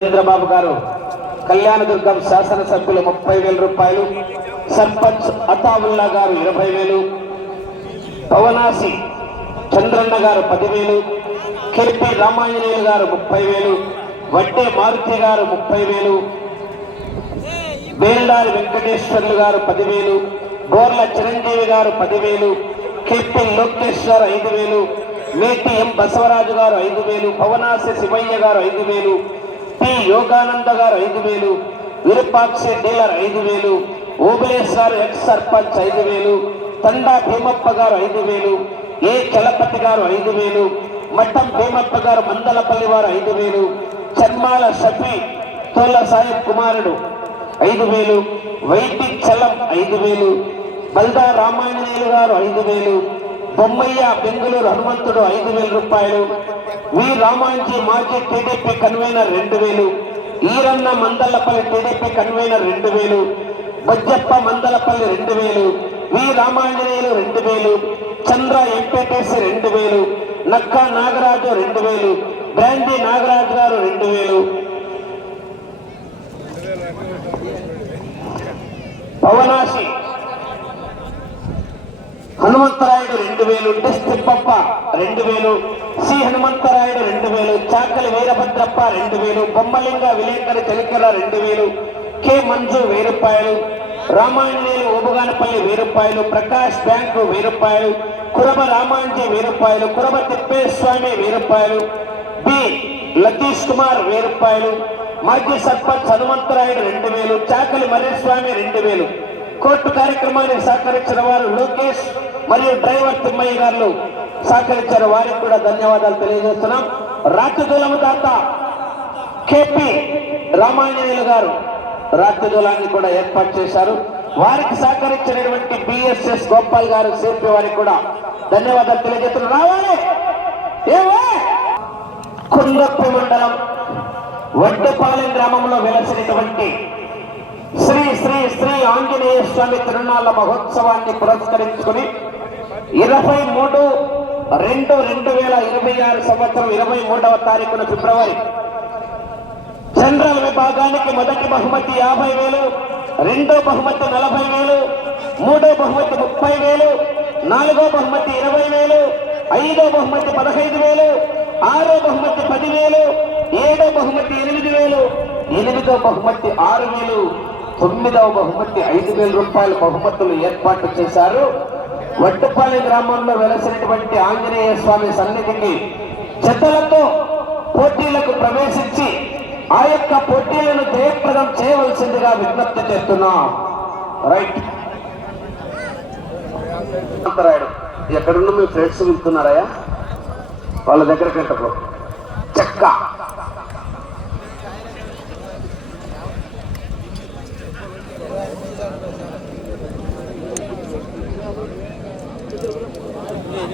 చంద్రబాబు గారు కళ్యాణదుర్గం శాసనసభ్యులు ముప్పై వేల రూపాయలు సర్పంచ్ అతావుల్లా గారు ఇరవై వేలు పవనాసి చంద్రన్న గారు పదివేలు కెల్పి రామాంజనేయులు గారు ముప్పై వేలు వడ్డే మారుతి గారు ముప్పై వేలు బేల్దారి వెంకటేశ్వర్లు గారు పదివేలు గోర్ల చిరంజీవి గారు పదివేలు కెపి లోకేష్ గారు ఐదు వేలు మేటి ఎం బసవరాజు గారు ఐదు వేలు భవనాసి శివయ్య గారు ఐదు వేలు పి. యోగానంద గారు ఐదు వేలు విరూపాక్షి డీలర్ ఐదు వేలు ఓబులేశ్వర్ ఎక్స్ సర్పంచ్ ఐదు వేలు తండా భీమప్ప గారు ఐదు వేలు ఏ చలపతి గారు ఐదు వేలు మట్టం భీమప్ప గారు మందలపల్లి వారు ఐదు వేలు చర్మాల షఫీ తోల సాహెబ్ కుమారుడు ఐదు వేలు వైటి చలం ఐదు వేలు బల్దా రామాయణేయులు గారు ఐదు వేలు బొమ్మయ్య బెంగుళూరు హనుమంతుడు ఐదు వేల రూపాయలు వి రామాంజీ మాజీ టీడీపీ కన్వీనర్ రెండు వేలు. ఈరన్న మందలపల్లి టీడీపీ కన్వీనర్ రెండు వేలు. బొజ్జప్ప మందలపల్లి రెండు వేలు. వి రామాంజనేయులు రెండు వేలు. చంద్ర ఎంపీటీసీ రెండు వేలు. నక్కా నాగరాజు రెండు వేలు. బ్రాండీ నాగరాజు గారు రెండు వేలు. పవనాశి. హనుమంతరాయుడు రెండు వేలు. డిస్ తిప్పప్ప రెండు వేలు. సి. హనుమంతరాయుడు రెండు వేలు చాకలి వీరభద్రప్ప రెండు వేలు బొమ్మలింగ విలేకరి తెలికర రెండు వేలు కె. మంజు వెయ్యి రూపాయలు రామాంజనేయులు ఓబుగానపల్లి వెయ్యి రూపాయలు ప్రకాష్ బ్యాంకు వెయ్యి రూపాయలు కురబ రామాంజీ వెయ్యి రూపాయలు కురబ తిప్పేస్వామి వెయ్యి రూపాయలు బి. లతీష్ కుమార్ వెయ్యి రూపాయలు మాజీ సర్పంచ్ హనుమంతరాయుడు రెండు వేలు చాకలి మర్రిస్వామి రెండు వేలు. కోర్టు కార్యక్రమానికి సహకరించిన వారు లోకేష్ మరియు డ్రైవర్ తిమ్మయ్య గారు. సహకరించారు. వారికి కూడా ధన్యవాదాలు తెలియజేస్తున్నాం. రాత్రి దూలము దాత కేపీ రామాంజనేయులు గారు రాత్రి దూలాన్ని కూడా ఏర్పాటు చేశారు. వారికి సహకరించినటువంటి బిఎస్ఎస్ గోపాల్ గారు సిపి వారికి కూడా ధన్యవాదాలు తెలియజేస్తున్నారు రావాలి. ఏవే? మండలం వడ్డపాలెం గ్రామంలో వెలసినటువంటి శ్రీ శ్రీ శ్రీ ఆంజనేయ స్వామి తిరునాళ్ళ మహోత్సవాన్ని పురస్కరించుకుని ఇరవై మూడు రెండు రెండు వేల ఇరవై ఆరు సంవత్సరం ఇరవై మూడవ తారీఖున ఫిబ్రవరి. జనరల్ విభాగానికి మొదటి బహుమతి యాభై వేలు రెండో బహుమతి నలభై వేలు మూడో బహుమతి ముప్పై వేలు నాలుగో బహుమతి ఇరవై వేలు ఐదో బహుమతి పదహైదు వేలు ఆరో బహుమతి పదివేలు ఏడో బహుమతి ఎనిమిది వేలు ఎనిమిదో బహుమతి ఆరు వేలు తొమ్మిదవ బహుమతి ఐదు వేల రూపాయల బహుమతులు ఏర్పాటు చేశారు. వట్టుపల్లి గ్రామంలో వెలసినటువంటి ఆంజనేయ స్వామి సన్నిధికి చెత్తలతో పోటీలకు ప్రవేశించి ఆ యొక్క పోటీలను జయప్రదం చేయవలసిందిగా విజ్ఞప్తి చేస్తున్నాం. రైట్. అంతరాయుడు ఎక్కడున్న మీ ఫ్రెండ్స్ వెళ్తున్నారయ్యా వాళ్ళ దగ్గర కంటకు చెక్క.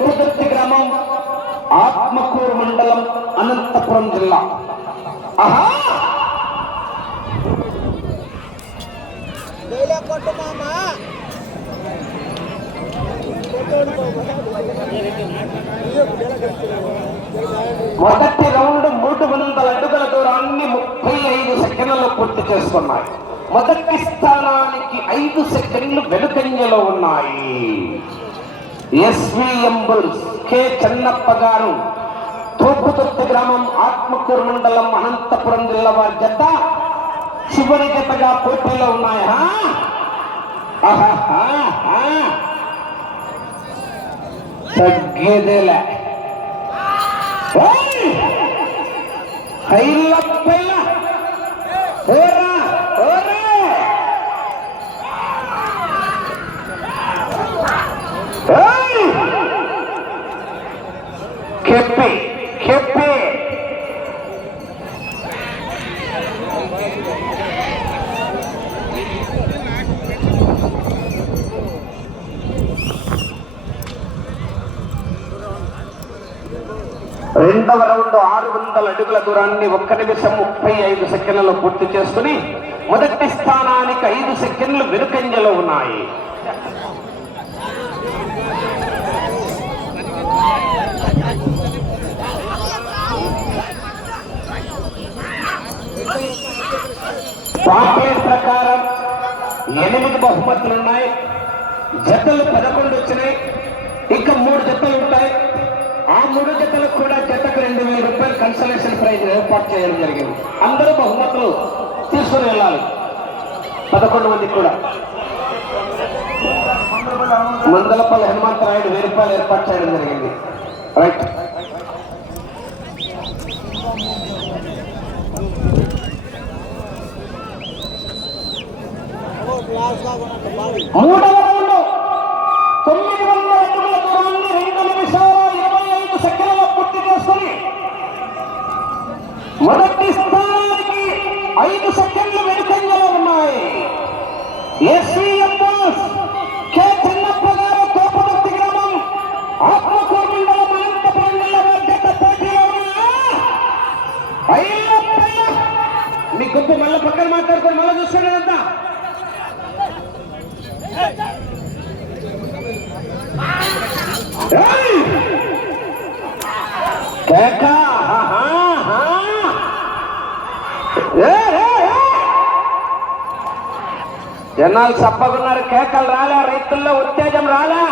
తోపుదుర్తి గ్రామం ఆత్మకూరు మండలం అనంతపురం జిల్లా. ఆహా! మొదటి రౌండ్ మూడు వందల అడుగుల దూరాన్ని ముప్పై ఐదు సెకండ్లలో పూర్తి చేస్తున్నాయి మొదటి స్థానానికి ఐదు సెకండ్లు వెనుకంజలో ఉన్నాయి. ఎస్విఎం బుల్స్ కె చెన్నప్ప గారు తూపుతుర్తి గ్రామం ఆత్మకూరు మండలం అనంతపురం జిల్లా వారి జత చివరి జతగా పోటీలో ఉన్నాయా ఆహాహా. తగ్గేదేలే ఓయ్! హైలప్పయ్య! రెండవ ఆరు వందల అడుగుల దూరాన్ని ఒక్క నిమిషం ముప్పై ఐదు సెకండ్లలో పూర్తి చేసుకుని మొదటి స్థానానికి ఐదు సెకండ్లు వెనుకంజలో ఉన్నాయి. ప్రకారం ఎనిమిది బహుమతులు ఉన్నాయి. జతలు పదకొండు వచ్చినాయి. ఇంకా మూడు జతలు ఉంటాయి. మూడు జతలకు కూడా జతకు రెండు వేల రూపాయలు కన్సలేషన్ ప్రైజ్ ఏర్పాటు చేయడం జరిగింది. అందరూ బహుమతులు తీసుకుని వెళ్ళాలి. పదకొండు మంది కూడా. మందలపల్లి హనుమంతరాయుడు వెయ్యి రూపాయలు ఏర్పాటు చేయడం జరిగింది. రైట్ మూడవ తొమ్మిది వందల అడుగుల దూరాన్ని రెండు నిమిషాలు ఇరవై ఐదు సెకండ్ల పూర్తి చేసుకుని మొదటి స్థానానికి ఐదు సెకండ్లు వెనుకంగా ఉన్నాయి. ఎస్వీఎం బాస్ కె. చిన్నప్ప గారు గ్రామం. ఆత్మకూరు మండలం అనంతపురం జిల్లా పోటీలో మీ మళ్ళీ పక్కన మాట్లాడుకొని మళ్ళీ చూస్తున్నాడంతా ఆహా! ఆహా! ఏ, ఏ, ఏ! జనాలు చప్పకున్నారు కేకలు రాలే రైతుల్లో ఉత్తేజం రాలే.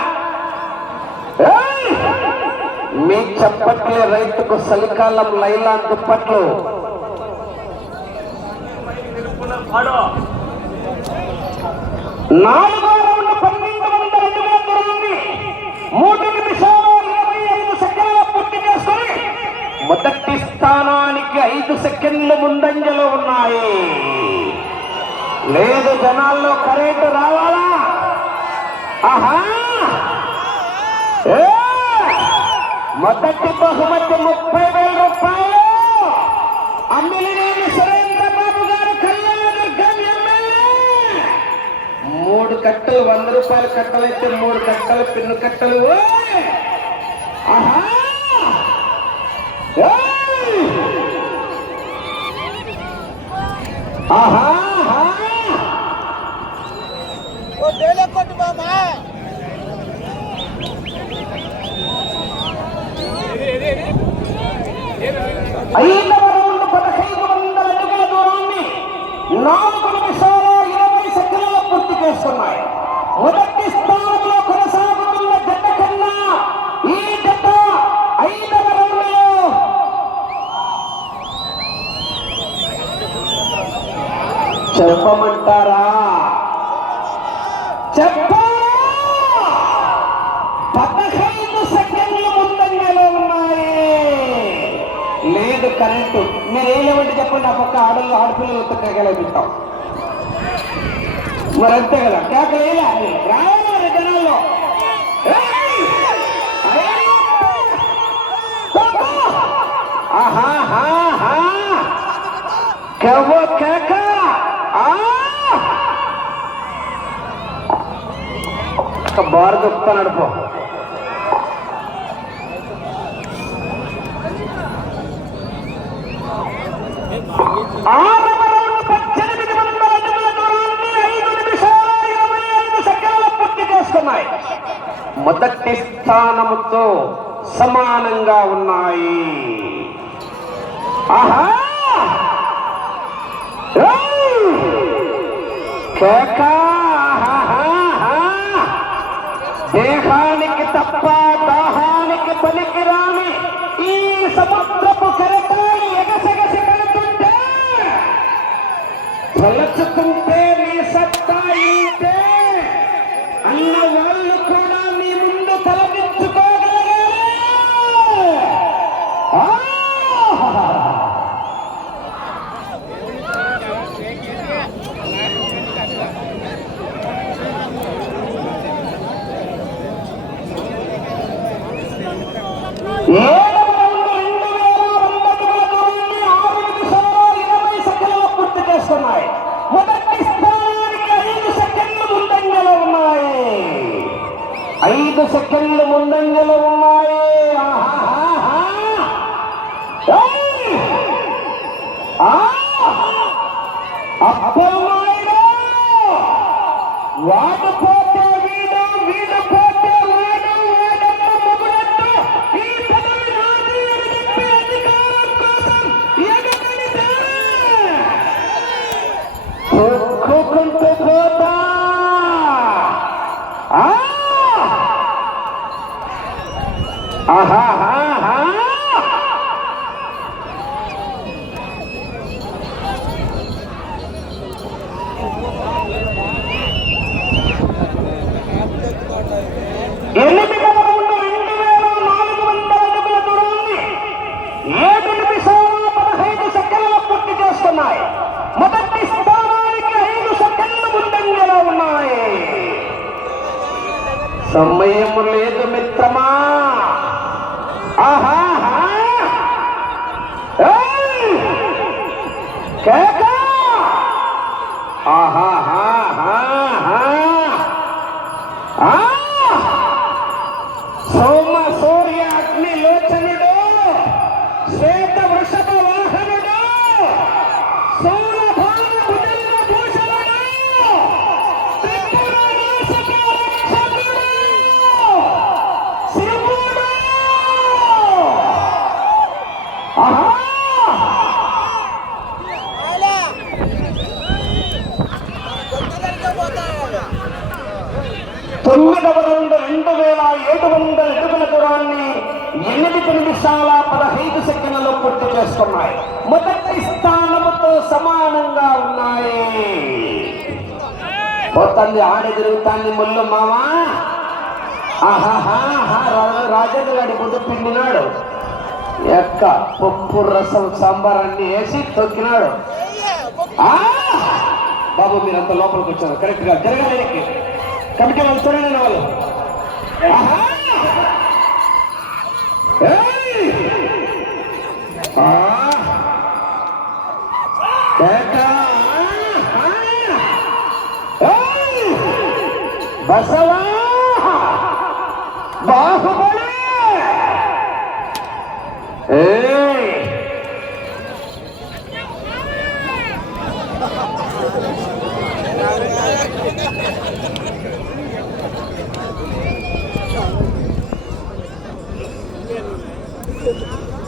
మీ చప్పట్లే రైతుకు చలికాలం లైలాన్ దుప్పట్లు. నాలుగో రౌండ్ పన్నెండు వందల అడుగుల దూరాన్ని మూడు నిమిషాలు ఇరవై ఐదు సెకండ్ల పూర్తి మొదటి స్థానానికి ఐదు సెకండ్లు ముందంజలో ఉన్నాయి. లేదు జనాల్లో కరెంట్ రావాలా? ఆహా! మొదటి బహుమతి ముప్పై వేల రూపాయలు. అమ్మిలినేని సురేంద్రబాబు గారు మూడు కట్టలు వంద రూపాయల అయితే మూడు కట్టలు పిన్ను కట్టలు ఆహా! ఓయ్! ఆహా! ఆహా! ఓ డేలే కొట్టు బామా ఐదవ రౌండ్ పదహైదు వందల అడుగుల దూరాన్ని నాలుగు నిమిషాల ఇరవై సెకండ్ల పూర్తి చేస్తున్నాయి మొదటి స్థానంలో కొనసాగుతున్న జత కన్నా ఈ జత ఐదవ రౌండ్లో చెప్పమంటారా చెప్పాలా పదహైదు సెకండ్లు ముందంజలో ఉన్నాయి లేదు కరెంటు మీరు ఏం లేవంటే చెప్పండి ఆ పక్క ఆడలు ఆడపిల్లలు కేకలేపిస్తాం మరి అంతే కదా? కేకలేలా రావాలి జనాల్లో? ఏయ్! కేవో కేక. ఆ! ఒక నడుపు మొదటి స్థానముతో సమానంగా ఉన్నాయి ఆహా దేహానికి తప్ప దాహానికి పనికిరాని ఈ సమగ్ర ఐదు సెకండ్లు ముందంజలో ఉన్నాయి. ఆహాహాహా. జీవితాన్ని తిరుగుతాంది మావా? రాజేంద్ర గారి ముందు పిండినాడు. ఎక్క పప్పు రసం సాంబార్ అన్ని వేసి తొక్కినాడు. బాబు మీరు అంత లోపలికి వచ్చారు. కరెక్ట్గా జరగాలి కమిటీ వాళ్ళు చూడండి వాళ్ళు. ఆహా! ఏక! బసవా బాహుబలి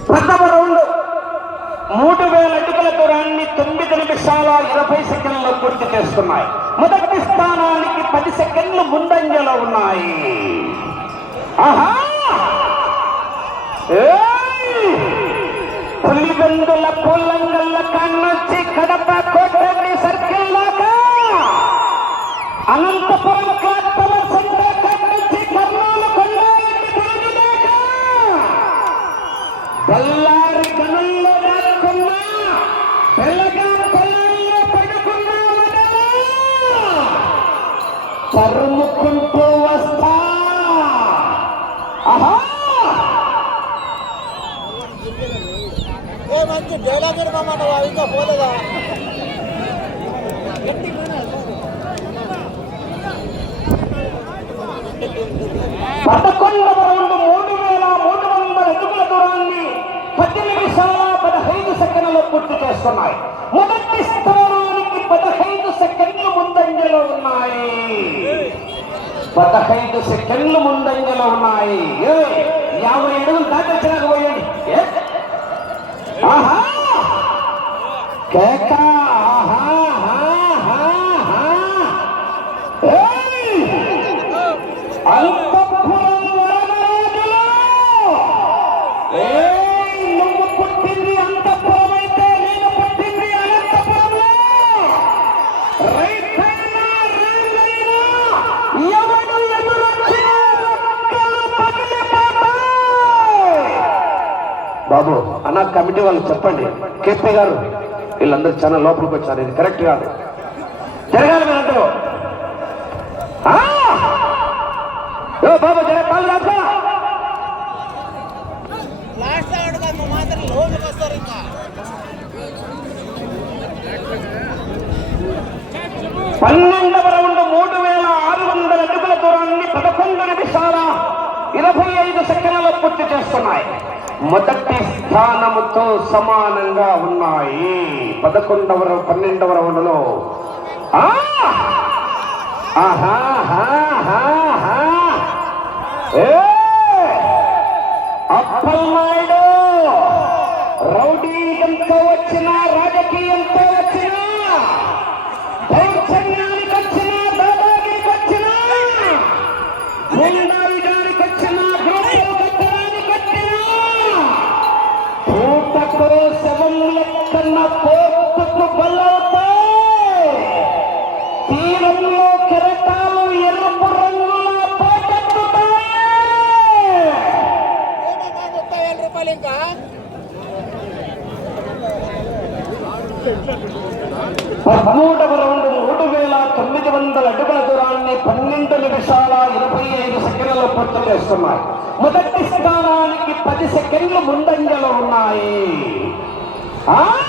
ప్రథమ రౌండ్ మూడు వేల అడుగుల దూరాన్ని తొమ్మిది నిమిషాల ఇరవై సెకండ్లో పూర్తి చేస్తున్నాయి. మొదటి స్థానానికి పది సెకండ్లు ముందంజలో ఉన్నాయి. ఆహా! ఏయ్! పులివెందుల పుల్లంగల్ల కన్నొచ్చి కడప కోటని సర్కిల్ దాకా. అనంతపురం కాట్పల సెంటర్ వస్తా. ఏ మంచి డైలాగ్ ఇంకా పోలేదా? పదకొండవ రౌండ్ మూడు వేల మూడు వందల అడుగుల దూరాన్ని పది నిమిషాల పదహైదు సెకండ్లు పూర్తి చేస్తున్నాయి. మొదటి స్థానానికి పదహైదు సెకండ్లు ముందంజలో ఉన్నాయి. పదహైదు సెకండ్లు ముందంజలో ఉన్నాయి. యాభై అడుగులు దాటించడానికి పోయండి. ఆహా! కేకా! కమిటీ వాళ్ళు చెప్పండి. కేపీ గారు వీళ్ళందరూ చాలా లోపలికి వచ్చారు. ఇది కరెక్ట్ కాదు. జరగాలి మీరందరూ. బాబు జర పన్నెండవ రౌండ్ మూడు వేల ఆరు వందల అడుగుల దూరాన్ని పదకొండు నిమిషాల నలభై ఐదు సెకండ్లలో పూర్తి చేస్తున్నాయి. మొదటి స్థానముతో సమానంగా ఉన్నాయి. పదకొండవ పన్నెండవ రౌండ్లో. ఆ! ఆహా, నూట రెండు మూడు వేల తొమ్మిది వందల అడుగుల దూరాన్ని పన్నెండు నిమిషాల ఇరవై ఐదు సెకండ్లలో పూర్తి చేస్తున్నాయి. మొదటి స్థానానికి పది సెకండ్లు ముందంజలో ఉన్నాయి. ఆహా,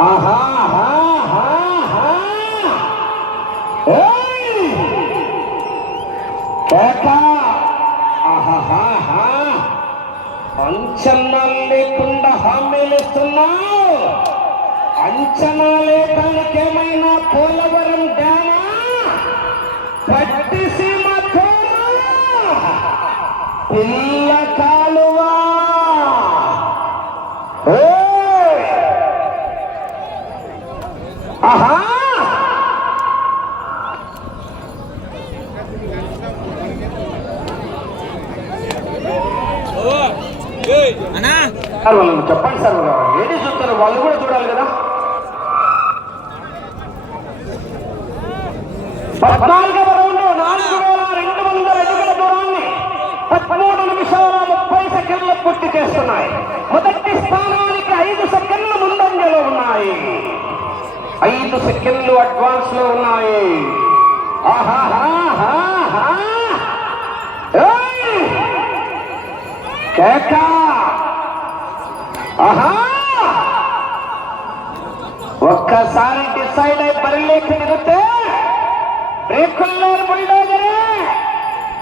ఆహా, ఆహా. లేకుండా హామీలు ఇస్తున్నా. అంచనా లేఖలకి ఏమైనా పోలవరం డ్యామా? పట్టిసీమ? పిల్ల కాలువా! ఆహా! చెప్పండి సార్ లేడీస్ చూస్తారు వాళ్ళు కూడా చూడాలి కదా. పద్నాలుగవ రౌండ్ నాలుగు వేల రెండు వందల అడుగుల దూరాన్ని పదమూడు నిమిషాల ముప్పై సెకండ్లు పూర్తి చేస్తున్నాయి. మొదటి స్థానానికి ఐదు సెకండ్లు ముందంజలో ఉన్నాయి. ఐదు సెకండ్లు అడ్వాన్స్లో ఉన్నాయి ఆహాహాహాహా. ఏయ్! ఆహా! ఒక్కసారి డిసైడ్ అయి బరిలోకి దిగితే மேற்கொள்ளார் முடிதாகரே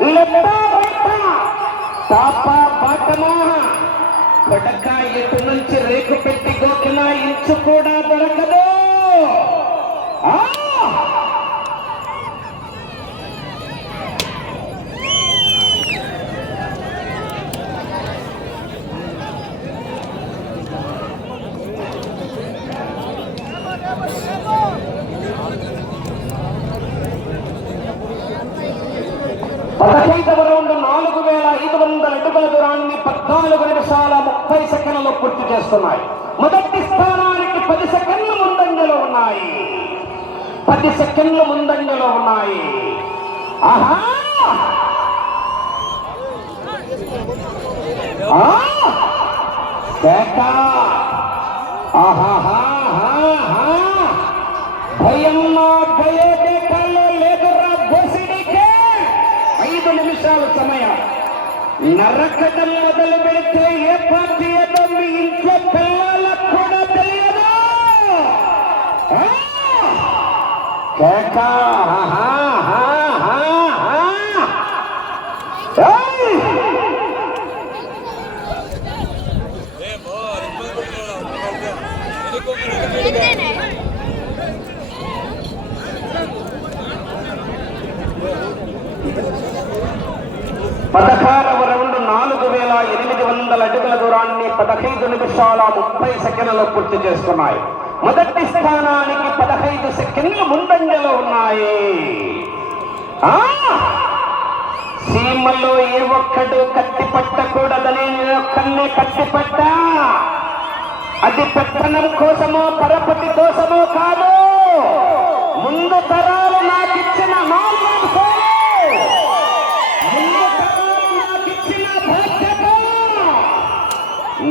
இல்லடா வைத்தா பாப்பா பாட்டமா கொடக்காய துணிச்சு చేస్తున్నాయి. మొదటి స్థానానికి పది సెకండ్ల ముందంజలో ఉన్నాయి. పది సెకండ్ల ముందంజలో ఉన్నాయి. ఆహా! ఆ! భయం నా భయోదేకాల్లో ఐదు నిమిషాల సమయం. నరకటం మొదలు పెడితే ఏ పార్టీ ఏదో మీ ఇంట్లో పిల్లలకు కూడా తెలియదు ఆ! కేక! ఆహాహాహాహా! ఏయ్! పదహారవ రౌండ్ నాలుగు వేల ఎనిమిది వందల అడుగుల దూరాన్ని పదహైదు నిమిషాల ముప్పై సెకండ్లు పూర్తి చేస్తున్నాయి మొదటి స్థానానికి పదహైదు సెకండ్లు ముందంజలో ఉన్నాయి. సీమలో ఏ ఒక్కడు కత్తి పట్టకూడదని నేను కత్తి పట్టా. అది పెత్తనం కోసమో పరపతి కోసమో కాదు. ముందు తరాలు నాకు ఇచ్చిన నాలుగు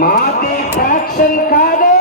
మాది ఫ్యాక్షన్ కాదు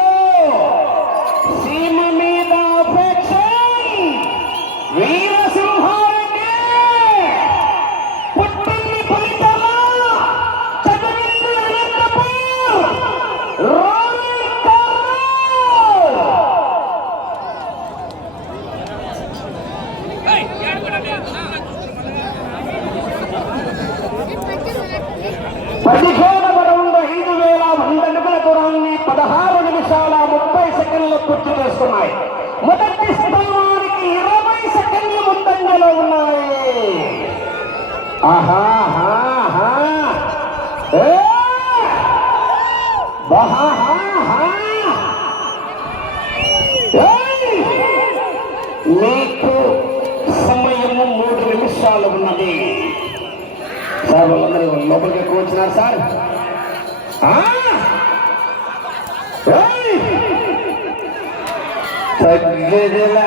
తగ్గేదేలా.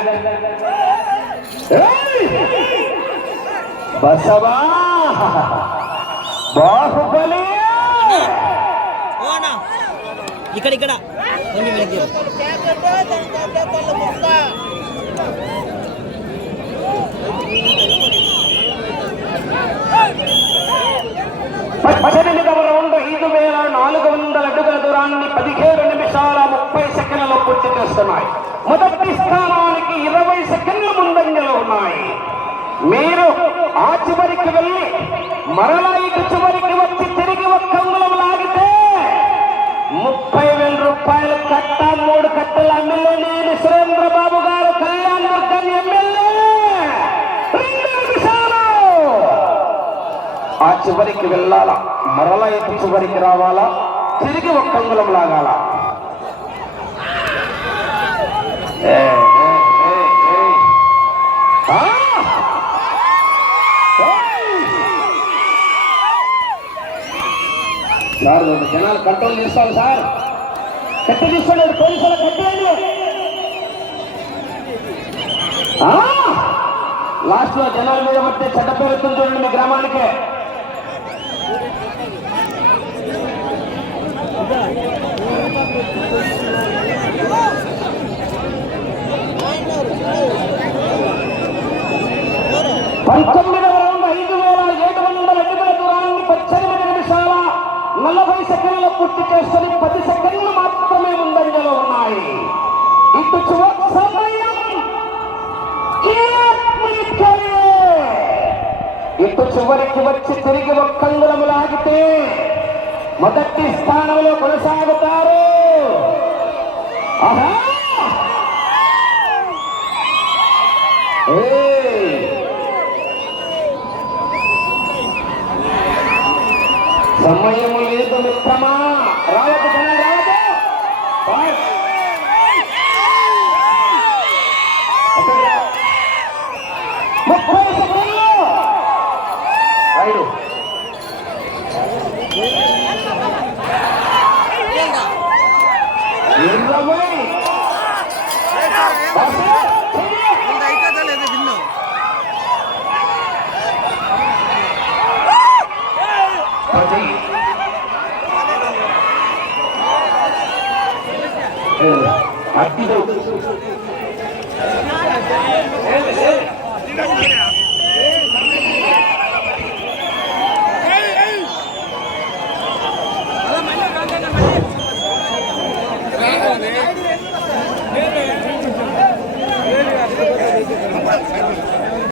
బసవా బాహుబలి ఇక్కడ ఇక్కడ. కొంచెం వెనక్కి పద్దెనిమిదవ రౌండ్ ఐదు వేల నాలుగు వందల అడుగుల దూరాన్ని పదిహేడు నిమిషాల ముప్పై పూర్తి చేస్తున్నాయి. మొదటి స్థానానికి ఇరవై సెకండ్లు ముందంజలో ఉన్నాయి. మీరు ఆ చివరికి వెళ్ళి మరలా ఇటు చివరికి వచ్చి తిరిగి ఒక్క అంగుళం లాగితే ముప్పై వేల రూపాయలు కట్ట మూడు కట్టల ఎమ్మెల్యే సురేంద్రబాబు గారు కళ్యాణ్ వర్గం ఎమ్మెల్యే. ఆ చివరికి వెళ్ళాలా? మరలా ఇటు చివరికి రావాలా? తిరిగి ఒక్క అంగుళం లాగాలా ఏ, ఏ, ఏ, ఏ. ఆ! ఏయ్! సార్ రెండు జనాలు కంట్రోల్ చేస్తాను సార్. కట్టి తీసుకోండి పోలీసులు కట్టేయండి లాస్ట్లో జనాల మీద పడితే చెడ్డ పేరుతుంది చూడండి మీ గ్రామానికి. పంతొమ్మిదవ రౌండ్ ఐదు వేల ఏడు వందల అడుగుల దూరాన్ని పద్దెనిమిది నిమిషాల నలభై సెకండ్లు పూర్తి చేసుకుని పది సెకండ్లు మాత్రమే ముందంజలో ఉన్నాయి. ఇటు చివరి సమయం. ఇటు చివరికి వచ్చి తిరిగి ఒక్కంగులము లాగితే మొదటి స్థానంలో కొనసాగుతారు. ఆహా! సమయము లేదు మిత్రమా?